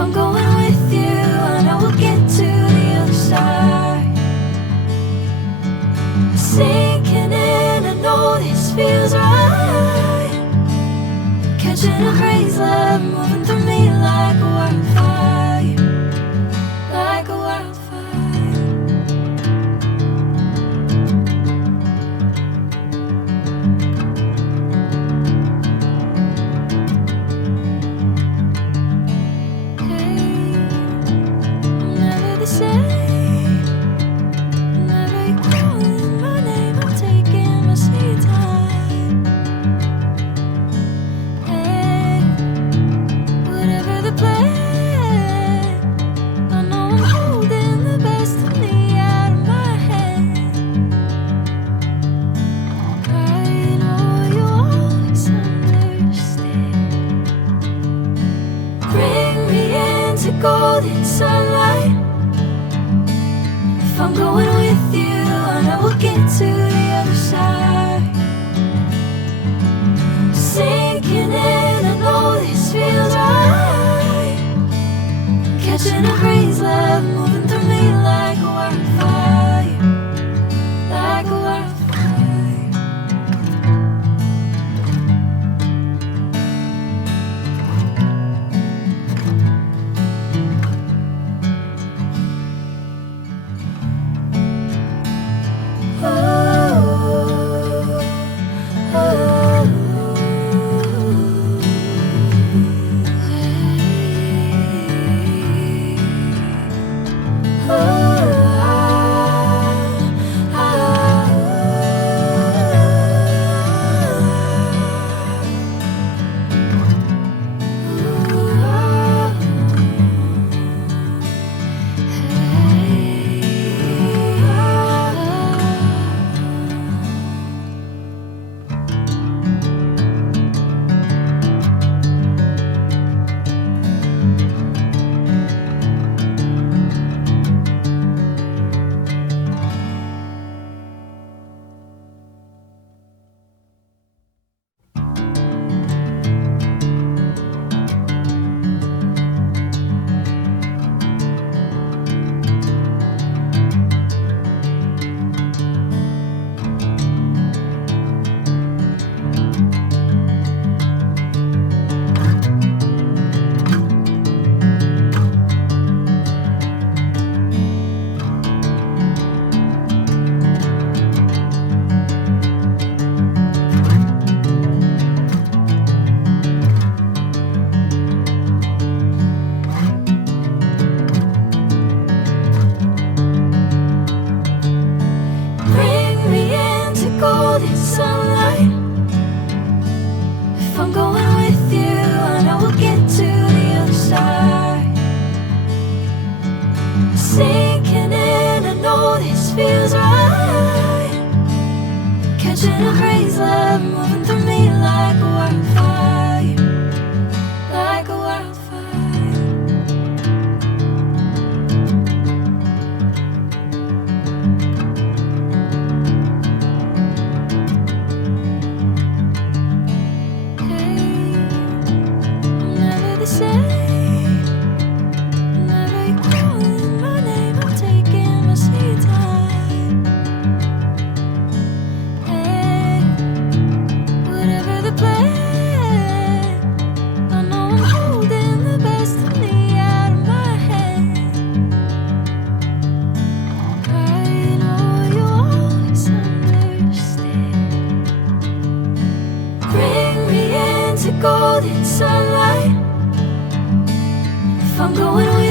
I'm going with you, I know we'll get to the other side. Sinking in, I know this feels right. Catching a crazy love, moving through me like a wildfire, like a wildfire. Golden sunlight. If I'm going with you, I know we'll get to the other side. Sinking in, I know this feels right. Catching a crazy love, moving through me like a wildfire, like a wildfire. Sinking in, I know this feels right. Catching a crazy love, moving through me like a wildfire, like a wildfire. Hey, I'm never the same. Golden sunlight. If I'm going with